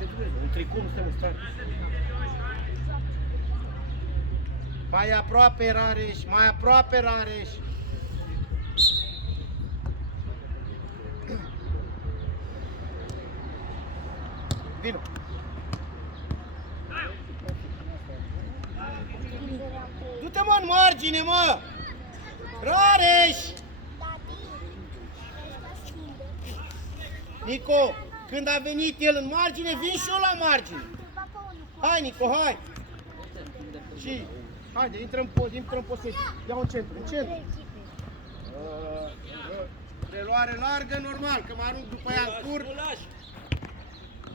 Ce trebuie? Un tricou nu suntem în stare. Mai aproape Rareș, mai aproape Rareș. Vino. Du-te mă în margine, mă! Rareș! Nico, când a venit el în margine, vin și eu la margine. Hai, Nico, hai! Și, haide, intră în posesie. Ia-o în centru, Preluare largă, normal, că mă arunc după ea în cur.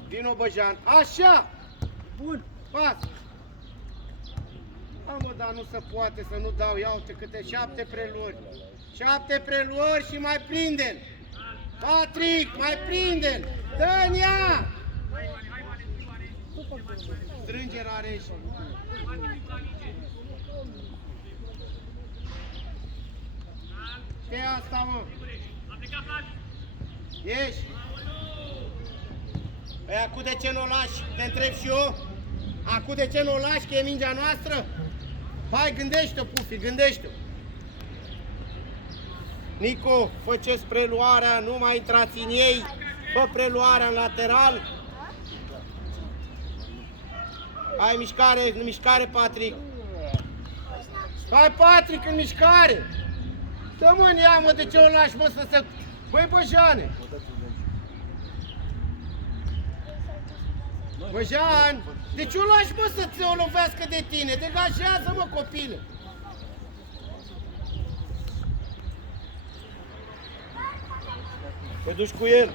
Vino, Băjan. Așa! Bun, pas! Da, mă, dar nu se poate să nu dau. Ia uite câte 7 preluări. 7 preluări și mai prinde-l. Patrick, mai prinde-l. Dă-n ea! Strânge Rareș. Ce e asta, mă? Ieși! Păi acu de ce nu o lași? Te întreb și eu? Acu de ce nu o lași, că e mingea noastră? Hai, gândește-o, Pufi, gândește-o! Nico, fă-ce preluarea, nu mai intrați în ei, fă preluarea în lateral. Hai, mișcare, în mișcare, Patrick! Hai, Patrick, în mișcare! Dă mă în ea, mă, de ce o lași, mă, să se... Băi, Băjane! Băjan, de ce o lași, mă, să ți o lovească de tine? Degajează, mă, copile! Te duci cu el.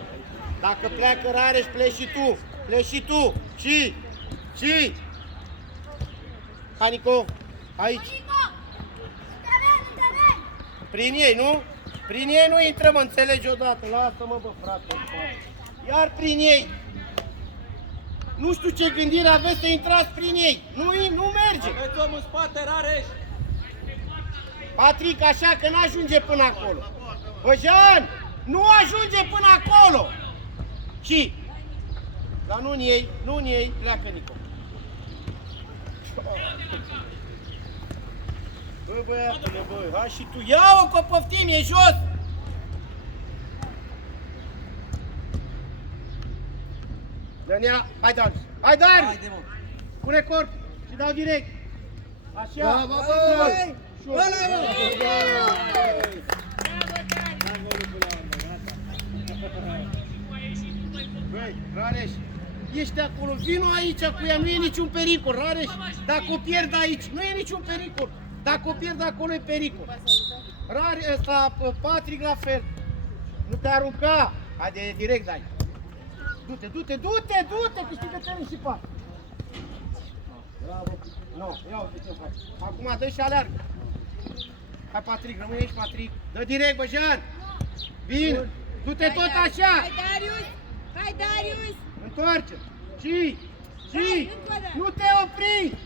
Dacă pleacă Rareș, pleci și tu. Pleci și tu. Și. Hai, Nico. Aici. Prin ei, nu? Prin ei nu intră, mă, înțelegi odată. Lasă-mă, bă, frate. Iar prin ei. Nu știu ce gândire aveți să intrați prin ei. Nu merge. Aveți om în spate, Rareș. Patrick, așa că n-ajunge până acolo. Băjan, nu ajunge până acolo. Și. Dar nu-n ei, pleacă Nico. Bă, băiatule, bă, hai și tu. Ia-o, că poftim, e jos. Dă-ne-a, hai, Darius. Hai, Darius! Haide, mă. Pune corp și dau direct. Așa. Bravo, bă! Băi, Rareș, ești acolo, vino aici cu ea, nu e niciun pericol, Rareș. Dacă o pierd aici, nu e niciun pericol. Dacă o pierd acolo, e pericol. Rareș, ăsta, Patrick, la fel. Nu te arunca. Haide, direct dai. Du-te, câștigă teren și pat. Bravo. Nu, ia uite ce faci. Acum dă și aleargă. Hai, Patrick, rămâne aici, Patrick. Dă direct, Băjan. Bine. Du-te tot așa. Hai, Darius! Întoarce. Și. Nu te opri.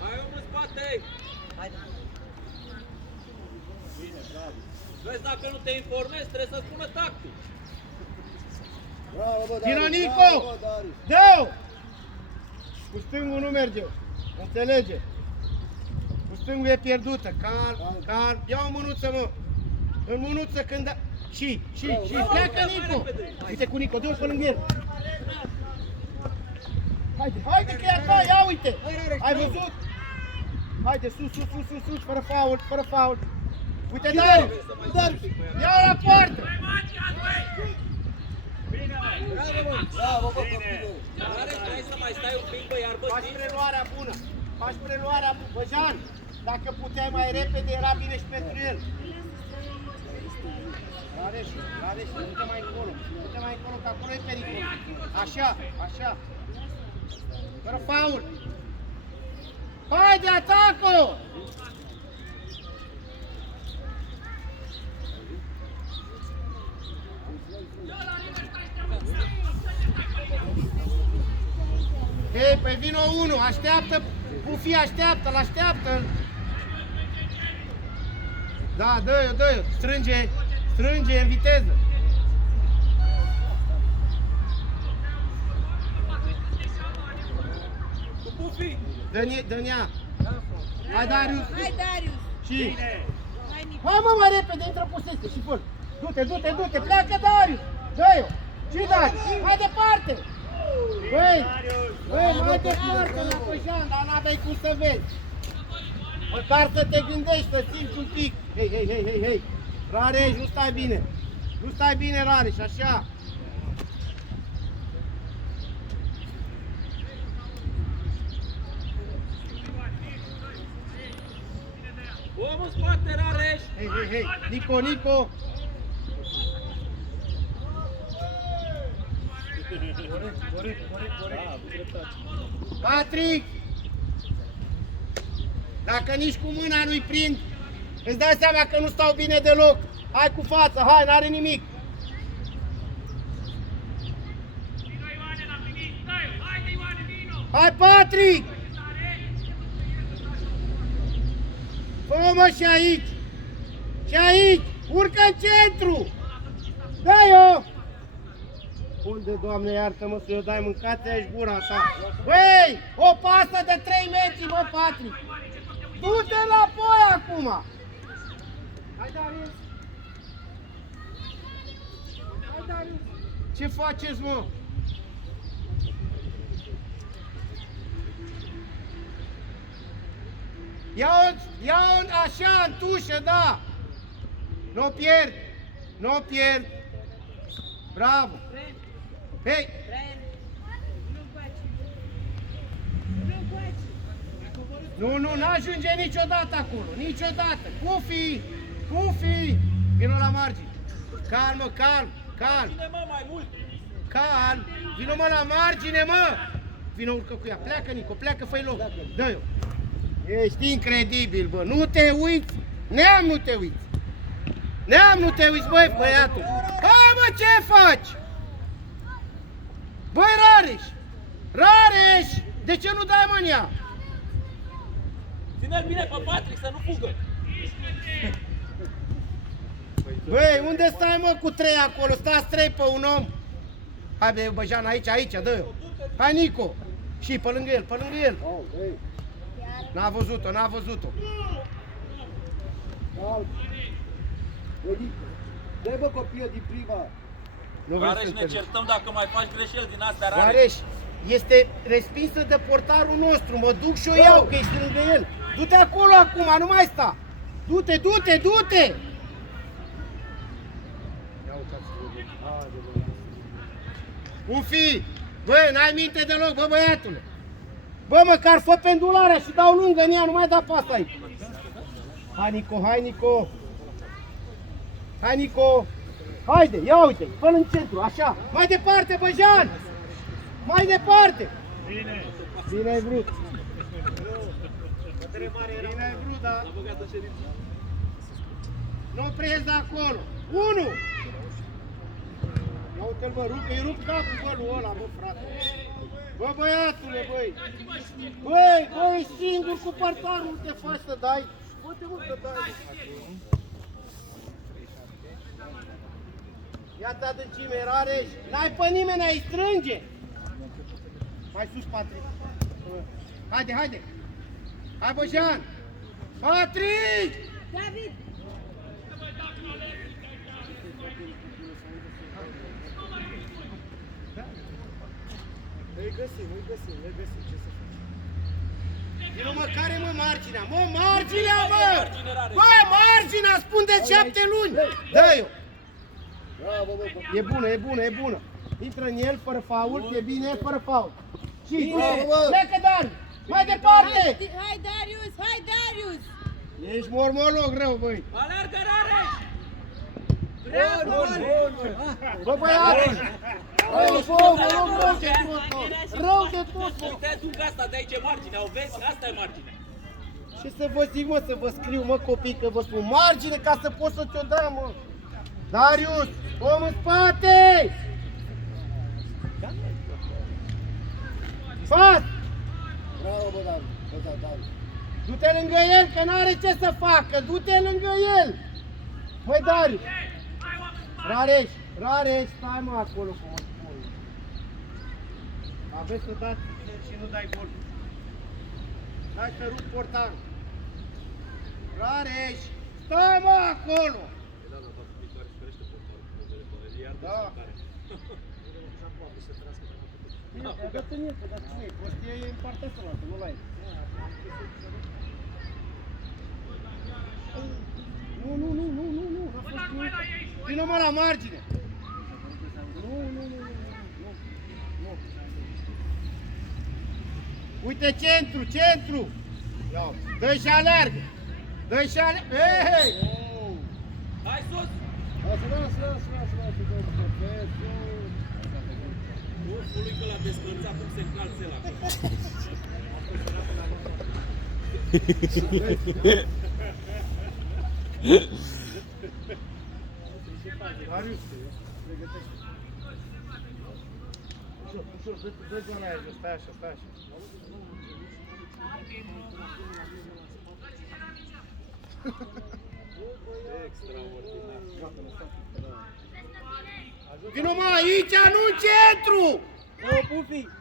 Hai om în spate. Haide. Bine, bravo. Vezi, dacă nu te informezi, trebuie să spună tactul. Bravo, bă, Vino, Darius, Nico! bravo, bă, Darius. Dă-o! Cu stângul nu merge. Înțelege? Cu stângul e pierdută. Calm. Ia o mânuță, mă. În mânuță când... Și. Pleacă, Nico! Uite cu Nico, dă-o pe lângă el. Haide că e a ta, ia uite! Ai văzut? Haide, sus, fără faul. Uite, Darius! Ia-o la poartă! Bravo, bă, copilul. Rareș, hai să mai stai un pic, bă, iar bă, Faci știi? preluarea bună. Băjan, dacă puteai mai repede, era bine și pentru el. Rareș, du-te mai încolo, că acolo e pericol. Așa. Fără faul. Haide, atacă! Ei, păi vino unul, așteaptă, Pufi, l-așteaptă. Da, dă-i, strânge în viteză. Dă-ne-a. Hai, Darius. Hai, Darius! Și... Hai, Nicu! Hai, mă, mai repede, intră puseste și fă. Du-te, pleacă, Darius. Dă-i-o. Și Darius. Hai departe. Băi, mai departe la Băjan, dar n-aveai cum să vezi. Măcar să te gândești, să simți un pic. Hei. Rareș, nu stai bine. Nu stai bine, Rareș, așa. Omul în spate, Rareș! Hei, Nico. Patrick! Dacă nici cu mâna nu-i prind, îți dai seama că nu stau bine deloc. Hai cu față, hai, n-are nimic. Hai, Patrick! Fă-mă și aici, urcă în centru! Dă-i-o! Unde, Doamne, iartă-mă să-i o dai, mâncați aici gura ta. Băi, o pasă de 3 metri, mă, Patrick! Du-te înapoi acum! Hai, Darius! Ce faceți, mă? Ia-o așa, în tușă, da! Nu o pierd! Bravo! Hei! Nu, n-ajunge niciodată acolo, niciodată! Cufi! Vino la margine! Calm! Cine mă mai mult? Calm! Vino, mă, la margine, mă! Vino, urcă cu ea, pleacă, Nico, pleacă, fă-i loc! Dă-i-o! Ești incredibil, bă! Nu te uiți! Neam, nu te uiți! Băi, băiatul! Hai, mă, ce faci? Băi, Rareș! De ce nu dai mânia? Ține-l bine pe Patrick să nu fugă! Băi, unde stai, mă, cu 3 acolo? Stați 3 pe un om? Hai, băi, Băjan, aici, dă-i-o! Hai, Nico! Și pe lângă el! N-a văzut-o! Dă-i, bă, copilă din prima. Rareș, ne certăm dacă mai faci greșeli din astea, Rareș. Rareș, este respinsă de portarul nostru, mă duc și o iau, că ești lângă el. Du-te acolo acum, nu mai sta. Du-te! Ufi! Bă, n-ai minte deloc, bă, băiatule. Bă, măcar fă pendularea și dau lângă în ea, nu mai da pasă aici. Hai, Nico! Haide, ia uite, până în centru, așa. Mai departe, Băjan! Mai departe! Bine ai vrut. Da. Nu oprezi de acolo. 1! Ia uite-l, bă, îi rup capul, bă, lui ăla, bă, frate. Bă, băiatule, băi! Băi, singur cu portarul, nu te faci să dai. Bă, să dai. Ia-te adâncime, Rareș! N-ai pe nimeni, ai strânge! Mai sus, Patrick! Haide! Hai, Băjan! Patrick! David! Îi găsim, ce să facem? Vino, mă, care, mă, marginea? Mă, marginea, mă! Bă, marginea, spun de 7 luni! Dă-i-o! Bravo, bă, E bună! Intră în el, fără fault, e bine, fără fault. Și Bravo, bă! plecă, Darius! Mai departe! Hai, Darius! Ești mormoloc rău, băi! Alergă, Rareș! Bă, băiatul! Rău de tot! Uite, duc asta de aici marginea, o vezi? Asta e marginea. Ce să vă zic, mă, să vă scriu, mă, copii, că vă spun margine ca să pot să ți-o dăm, mă! Darius, om în spate! Pas! Bravo, bă, Darius. Du-te lângă el, că n-are ce să facă! Du-te lângă el! Măi, Darius! Rareș, stai, mă, acolo, cum mă spun. Aveți să dați și nu dai gol. Hai să rup portarul. Rareș, stai mă acolo! Da. Dă-te mie, că dați mie, prostie e în partea asta, nu la el. Nu, n-a fost nimic. Vino mă la margine. Nu. Uite centru. Dă-i și aleargă. Hei! Hai sus! Lasă. Ufului că l-a descălțat cum se încalțe la acolo. Darius, pregătește. Ușor, dă zona aia, stai așa. Extraordinar. Vino mă aici, nu în centru!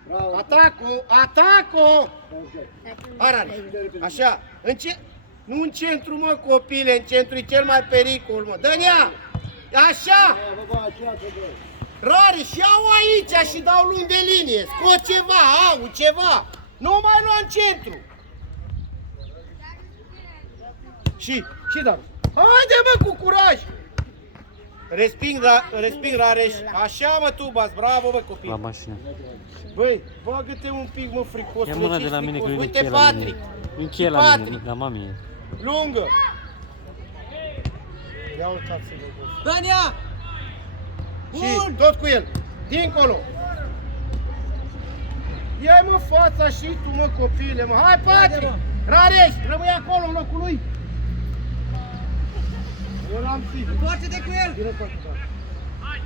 Bravo. Ataco! Hai, Rani. Așa, nu în centru, mă, copile, în centru e cel mai pericol, mă. Dă-n ea! Așa! Rari, și iau aici și dau lung de linie. Scot ceva. Nu mai lua în centru. Și dau. Haide, mă, cu curaj! Resping, Rareș. Așa, mă, tu, Bas, bravo, bă, copil. La mașină. Băi, bagă-te un pic, mă, fricos. Ia mâna de la mine, că nu Uite, încheie la Patrick. mine. Nu încheie la mine, la mami e. Lungă. Ia uitați-vă, bă. Dania! Și tot cu el. Dincolo. Ia-i, mă, fața și tu, mă, copile, mă. Hai, Patrick! Rareș, rămâi acolo, în locul lui. Eu l-am zis. Întoarce-te cu el! Vino cu atâta.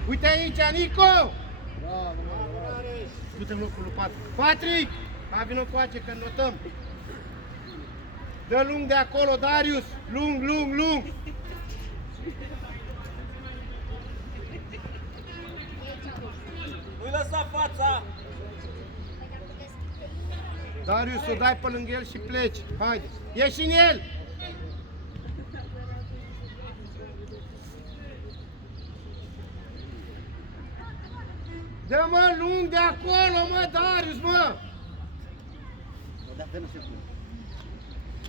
Uite aici, Nico! Bravo. Du-te în locul lui Patrick. Patrick! Hai, vino cu ace, că notăm. Dă lung de acolo, Darius. Lung. Nu-i lăsa fața! Darius, o dai pe lângă el și pleci. Haide. Ieși în el! Dă, mă, lung de acolo, mă, Darius, mă!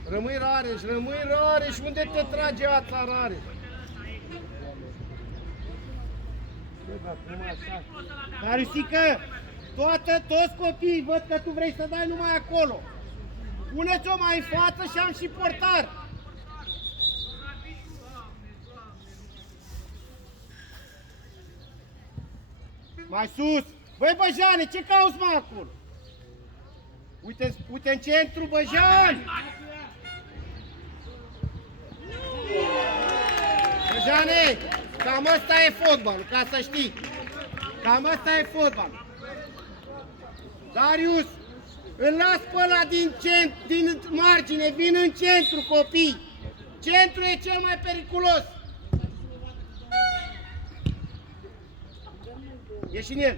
Rămâi Rareș, unde te trage ața, Rareș? Dariusică, toți copiii văd că tu vrei să dai numai acolo. Puneți-o mai în față și am și portar. Mai sus! Băi, Băjane, ce cauți, mă, acolo? Uite în centru, Băjan! Băjane, cam ăsta e fotbalul, ca să știi. Cam ăsta e fotbalul. Darius, îl las pe ăla din margine, vin în centru, copii. Centru e cel mai periculos. Ieși în el.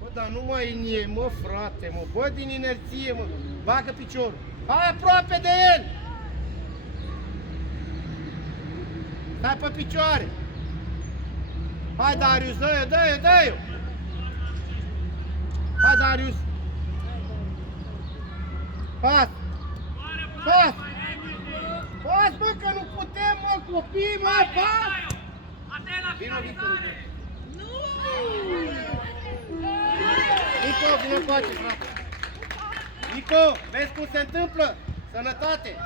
Bă, dar nu mai în el, mă, frate, mă. Bă, din inerție, mă. Bagă piciorul. Hai aproape de el. Stai pe picioare. Hai, Darius, dă-i. Hai, Darius. Pas. Pas, mă, că nu putem, mă, copii, mă, pas! Vino, Victor. Nico, vino cu ace, frate. Nico, vezi cum se întâmplă? Sănătate.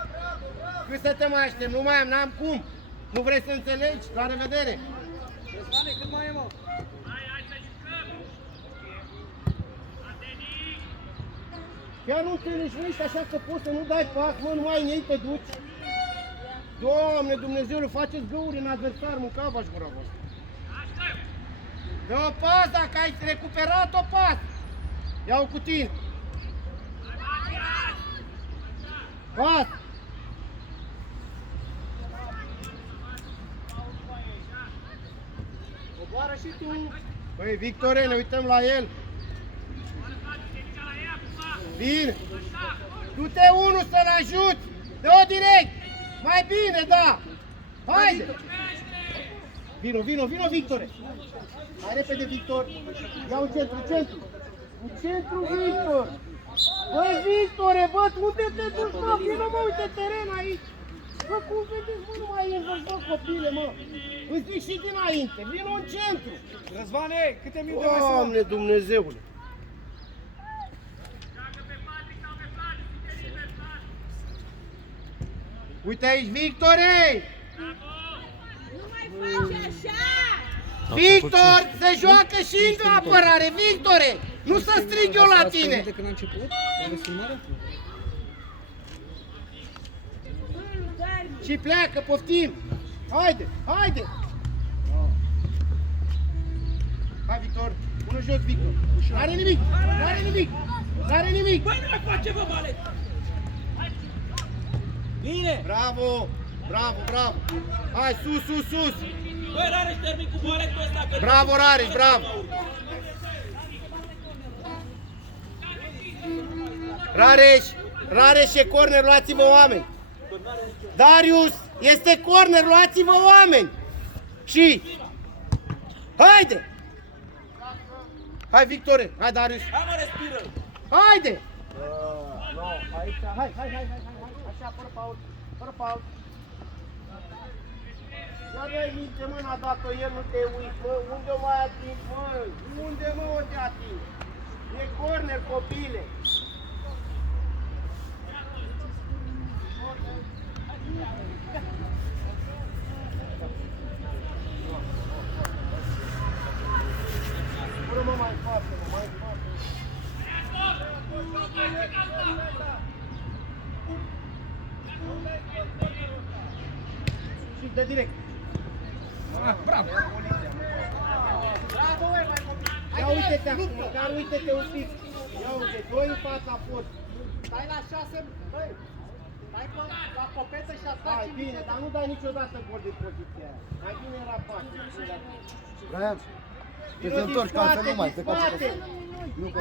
Cât să te mai aștept? Nu mai am, n-am cum. Nu vrei să înțelegi? La revedere. Cât mai e, mă? Chiar nu te leșuiești așa că poți să nu dai pas, mă, numai în ei te duci. Doamne Dumnezeule, faceți găuri în adversar, mâncava-și gura voastră. Dă-o pas, dacă ai recuperat-o pas. Ia-o cu tine. Pas. Coboară și tu. Băi, Victore, ne uităm la el. Bine. Du-te unul să-l ajuți. Dă-o direct. Mai bine, da. Haide. Vino, Victore. Hai repede, Victor. Ia un centru. Un centru, Victor. Băi, Victore, bă, unde te duci, mă? Vino, mă, uite teren aici. Bă, cum vedeți, mă, nu mai e, bă, copile, mă. Îți zic și dinainte, vino în centru. Răzvane, câte minute mai sunt? Doamne Dumnezeule. Uite aici, Victore! Nu mai faci așa! Victor, se joacă și în apărare, Victore! Nu să strig eu la tine! De când a început? De filmare? Și pleacă, poftim! Haide! Hai, Victor! Pune jos, Victor! N-are nimic! Băi, nu mai face, bă, balet! Bine! Bravo! Hai, sus! Băi, Rareș, termin cu baletul ăsta! că- Bravo, Rareș, bravo! Rareș e corner, luați-vă oameni! Darius, este corner, luați-vă oameni! Și... Haide! Hai, Victore! Hai, Darius! Hai, mă, respiră! Haide! Hai! Așa, fără pauză! Ia dă-i minte, mă, n-a dat-o el, nu te uiți, mă! Unde o mai ating, mă? Unde, mă, o te ating? E corner, copile! Pune-mă mai în față, mai în față! Și dă direct. Bravo! Bravo, mai copii. Ia uite-te acum, măcar uite-te un pic. Ia uite, doi în fața pot. Stai la 6, băi, stai pe la copetă și ataci. Hai, bine, dar nu dai niciodată gol de poziția aia. Mai bine era pace. Braian, te Vino întorci din ca spate, să nu mai din te cați spate.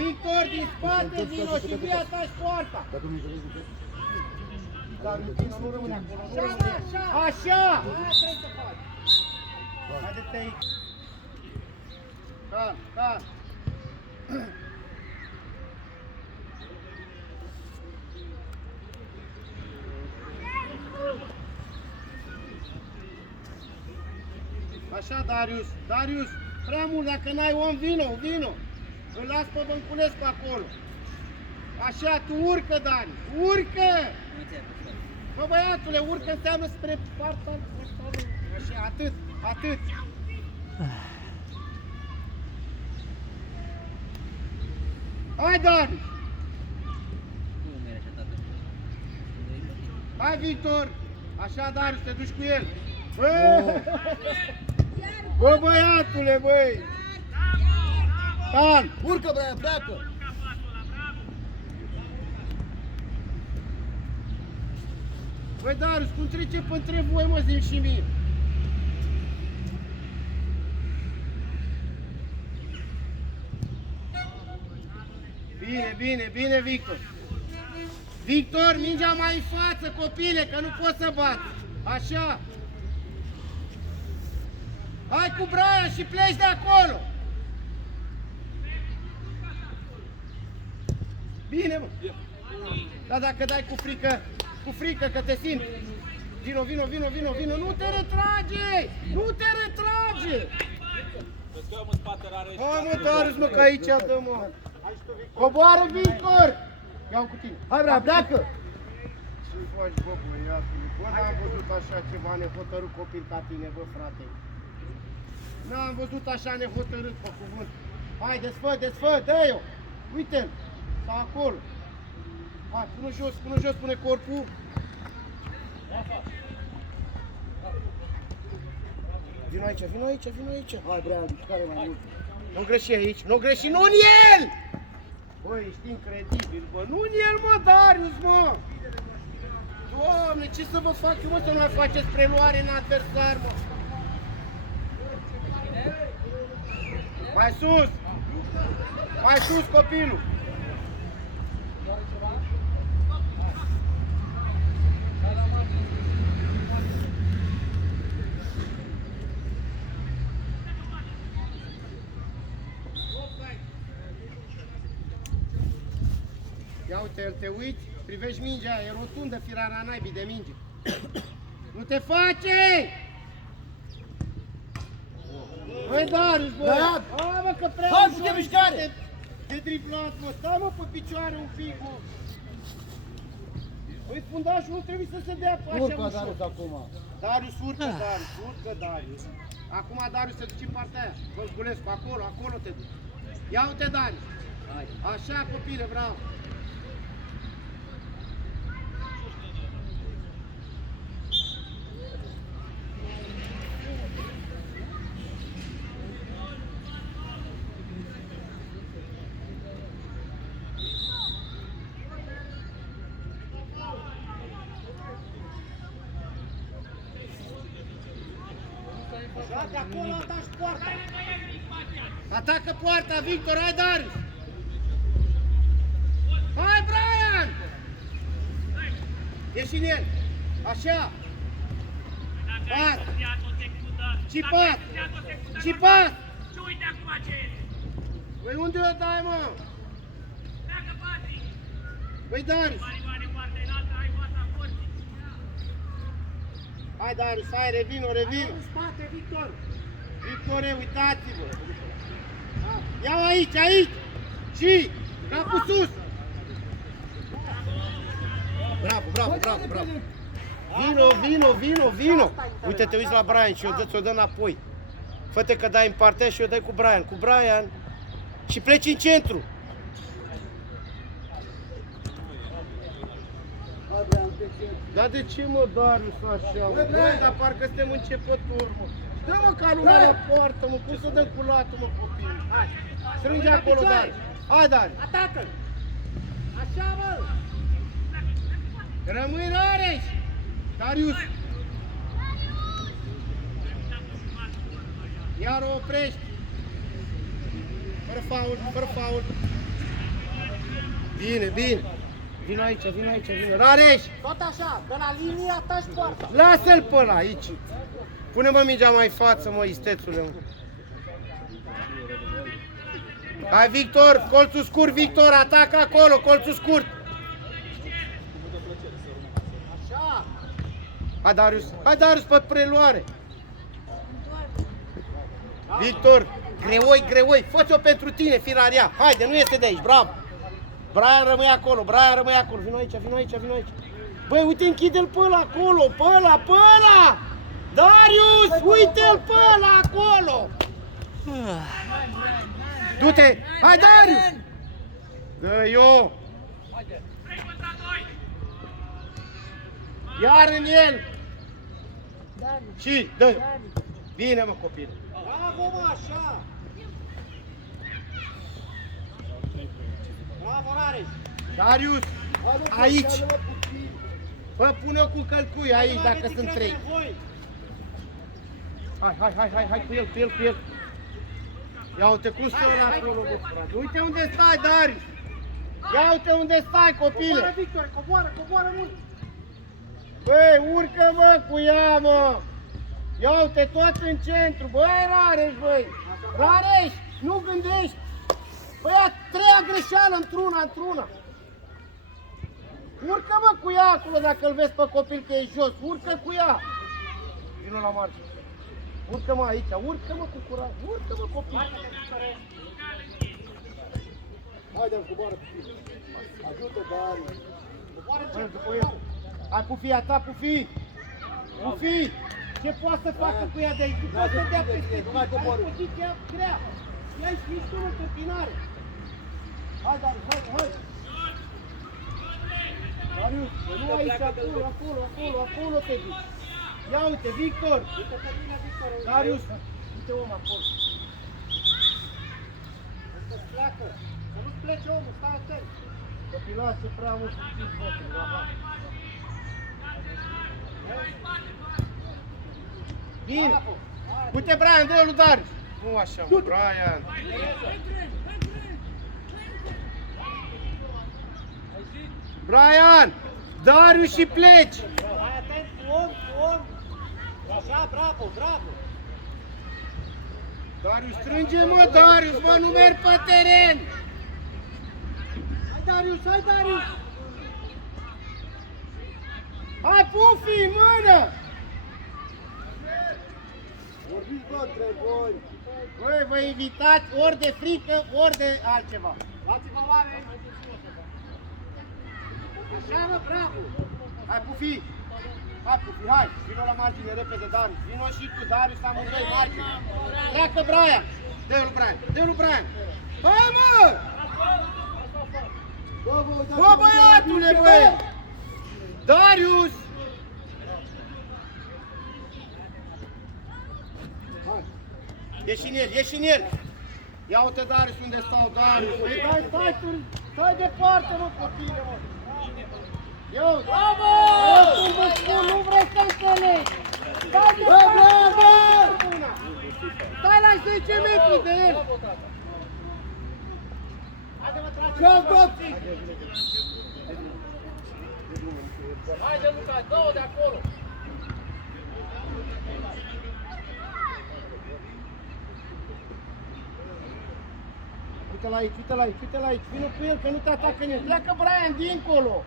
Victor, din spate, vino și fii ataci poarta. Dacă nu înțelegi, nu Dar vino, nu rămâne acolo, nu rămâne. Așa! Haide-te aici. Calm. Așa, Darius, prea mult, dacă n-ai om, vino. Îl las pe Bănculescu acolo. Așa, tu urcă, Darius, urcă! Bă, băiatule, urcă înseamnă spre partea. Așa, atât. Hai, Darius! Hai, Victor! Așa, Darius, te duci cu el. Bă, băiatule, băi! Calm! urcă, Braian, pleacă! Băi, Darius, cum trece pe între voi, mă, zi-mi și mie? Bine, Victor! Victor, mingea mai în față, copile, că nu poți să bați! Așa! Hai cu Brian și pleci de acolo! Bine, mă! Dar dacă dai cu frică că te simți. Vino, nu te retrage! Îți dăm în spate, Rareș! Hai, mă, Darius, mă, că aici dă, mă! Coboară, Victor! Ia-o cu tine! Hai, bra, pleacă! Ce faci, bă, băiatule? Bă, n-am văzut așa ceva nehotărât copil ca tine, bă, frate! N-am văzut așa nehotărât, pe cuvânt! Hai, desfă, dă-i-o! Uite-l! Sta acolo! Hai, pune jos, pune corpul! Vino aici! Hai, Braian, care mai mult? Nu greși aici, nu în el! Băi, ești incredibil, bă, nu în el, mă, Darius, mă! Doamne, ce să vă fac eu, mă, să nu mai faceți preluare în adversar, mă? Mai sus, copilul! uite, te uiți, privești mingea, e rotundă firarea naibii de minge. Nu te face! Băi, Darius, băi! Băiat! Hai, mă, că prea Hai, ușor putem ești mișcare! de driblat, mă! Stai, mă, pe picioare un pic, mă! Băi, fundașul nu trebuie să se dea așa Urcă, ușor. Darius, acum. Darius, urcă, Darius, urcă, Darius. Acum Darius se duce în partea aia. Văzgulescu, acolo, acolo te duci. Ia uite, Darius. Așa, copile, bravo. Da, de acolo ataci poarta. Atacă poarta, Victor, hai, Darius. Hai, Brian! Ieși în el. Așa. Pas. Și pas. Și pas. Și uite acum ce e. Păi unde o dai, mă? Pleacă Patrick. Păi, Darius. Mare partea înaltă, hai fața porții. Hai, Darius, hai, revino, revino. În spate, Victor. Victore, uitați-vă. Ia-o aici, aici. Și capul sus. Bravo, bravo, bravo, bravo. Vino, vino, vino, vino. Uite, te uiți la Brian și ți-o dă înapoi. Fă-te că dai în partea și o dai cu Brian. Cu Brian. Și pleci în centru. Hai, Brian, de ce? Dar de ce, mă, Darius, așa, mă? Băi, dar parcă suntem începători, mă. Dă-mă calul la poartă, mă, cum să dăm cu latul, mă, copil? Hai, strânge acolo, Darius. Hai, Darius. Atacă. Așa, mă. Rămâi, Rareș. Darius. Iar o oprești. Fără faul, fără faul. Bine, bine. Vino aici, vino aici, vino. Rareș. Tot așa, de la linie ataci poarta. Lasă-l pe ăla, aici. Pune-mă mingea mai în față, mă, istețule. Mă. Hai, Victor, colțul scurt, Victor, atacă acolo, colțul scurt. Așa. Hai, Darius, pe preluare. Victor, greoi, fă-ți-o pentru tine, Firaria. Haide, nu este de aici, bravo. Brian rămâi acolo, vino aici, vino aici, vino aici. Băi, uite, închide-l pe ăla acolo, pe ăla. Darius, uite-l pe ăla acolo. Du-te, hai, Darius. Dă-i-o. Iar în el. Și, dă-i. Bine, mă, copil. Bravo, mă, așa. Bravo, Rareș. Darius, aici. Bă, pune-o cu călcui aici, dacă sunt trei. Hai, cu el. Ia uite cum stă ăla acolo, bă, frate. Uite unde stai, Darius. Ia uite unde stai, copile. Coboară, Victor, coboară mult. Băi, urcă, mă, cu ea, mă. Ia uite, toți în centru. Băi, Rareș, băi. Rareș, nu gândești. Băi, a treia greșeală într-una. Urcă, mă, cu ea acolo, dacă îl vezi pe copil că e jos. Urcă cu ea. Vino la margine. Urcă-mă aici, urcă-mă cu curaj. Urcă-mă, copil. Haide, coboară pe tine. Ajută, Darius. Băi, după el. Hai, Pufi, a ta, Pufi. Pufi. Ce poate să facă cu ea de aici? Nu poate să dea peste. Hai, poziția grea. Ia-i scristul în tăpinare. Hai, Darius, hai. Darius, nu aici, acolo te duci. Ia uite, Victor. Darius, uite om acolo. Să-ți pleacă. Să nu-ți plece omul, stai atent. Copilașe prea mult să știți, bă, bine. Uite, Brian, dă-l lui Darius. Nu așa, mă, Brian. Brian, Darius și pleci. Hai atent cu om. Așa, bravo. Darius, strânge, mă, Darius, mă, nu merg pe teren. Darius, hai Darius! Hai, Pufi, în mână! Vorbiți bă între voi. Băi, vă invitați ori de frică, ori de altceva. Dați-vă oameni! Așa mă, bravo! Hai, Pufi! Hai, Pufi, hai! Vino la margine repede, Darius. Vino și tu, Darius, amândoi margine. Pleacă Brian! Dă-i lui Brian! Dă-i lui Brian! Hai, mă! Bă, bă, uitați-vă, Bă, băiatule, băi! Darius! Hai. Ieși în el, ieși în el! Ia uite, Darius, unde stau, Darius! Păi stai tu, stai departe, mă, copile, mă! Eu, bravo! Eu vă spun, nu vrei să înțelegi! Stai departe! Stai la 10 metri de el! Haide-mă, trage! Ia, bă! Haide, Luca, dă-o de acolo! Uite la aici, uite la aici, uite la aici, vină cu el, că nu te atacă nimeni. Pleacă Brian dincolo!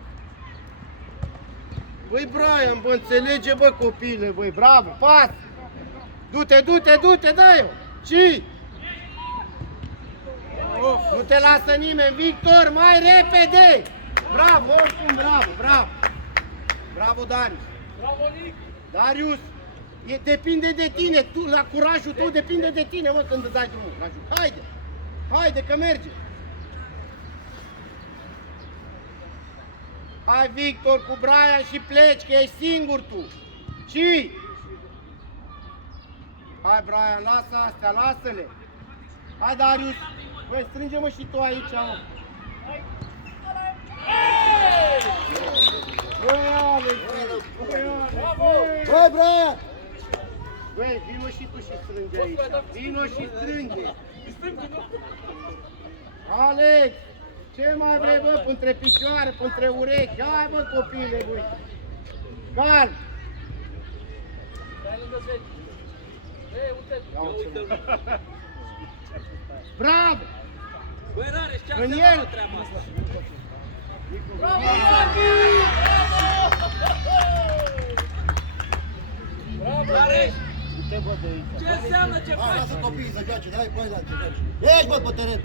Băi, Brian, bă, înțelege, bă, copile, băi, bravo, pas! Du-te, du-te, du-te, dă-i-o! Și? Nu te lasă nimeni, Victor, mai repede! Bravo, oricum, bravo, bravo! Bravo, Darius! Bravo, Nic! Darius, depinde de tine, tu, la curajul tău depinde de tine, mă, când îți dai drumul la joc. Haide! Haide, că merge! Hai, Victor, cu Brian și pleci, că ești singur tu! Și? Hai, Brian, lasă astea, lasă-le! Hai, Darius! Băi, strânge-mă și tu aici, mă! Băi, Alex! Băi, Alex! Băi, Brian! Băi, vino și tu și strânge aici! Vino și strânge! Alex! Ce mai vrei, bă, între picioare, între urechi? Hai, bă, copile, băi! Calm! Stai lângă 10! Ei, uite! Bravo! Băi, Rareș, ce-a În însemnat el! treaba asta? Bravo, Rareș, Te văd de aici. ce înseamnă ce Hai, faci? lasă copiii să joace, hai, băi, la ce joace. Ești, bă, pe teren!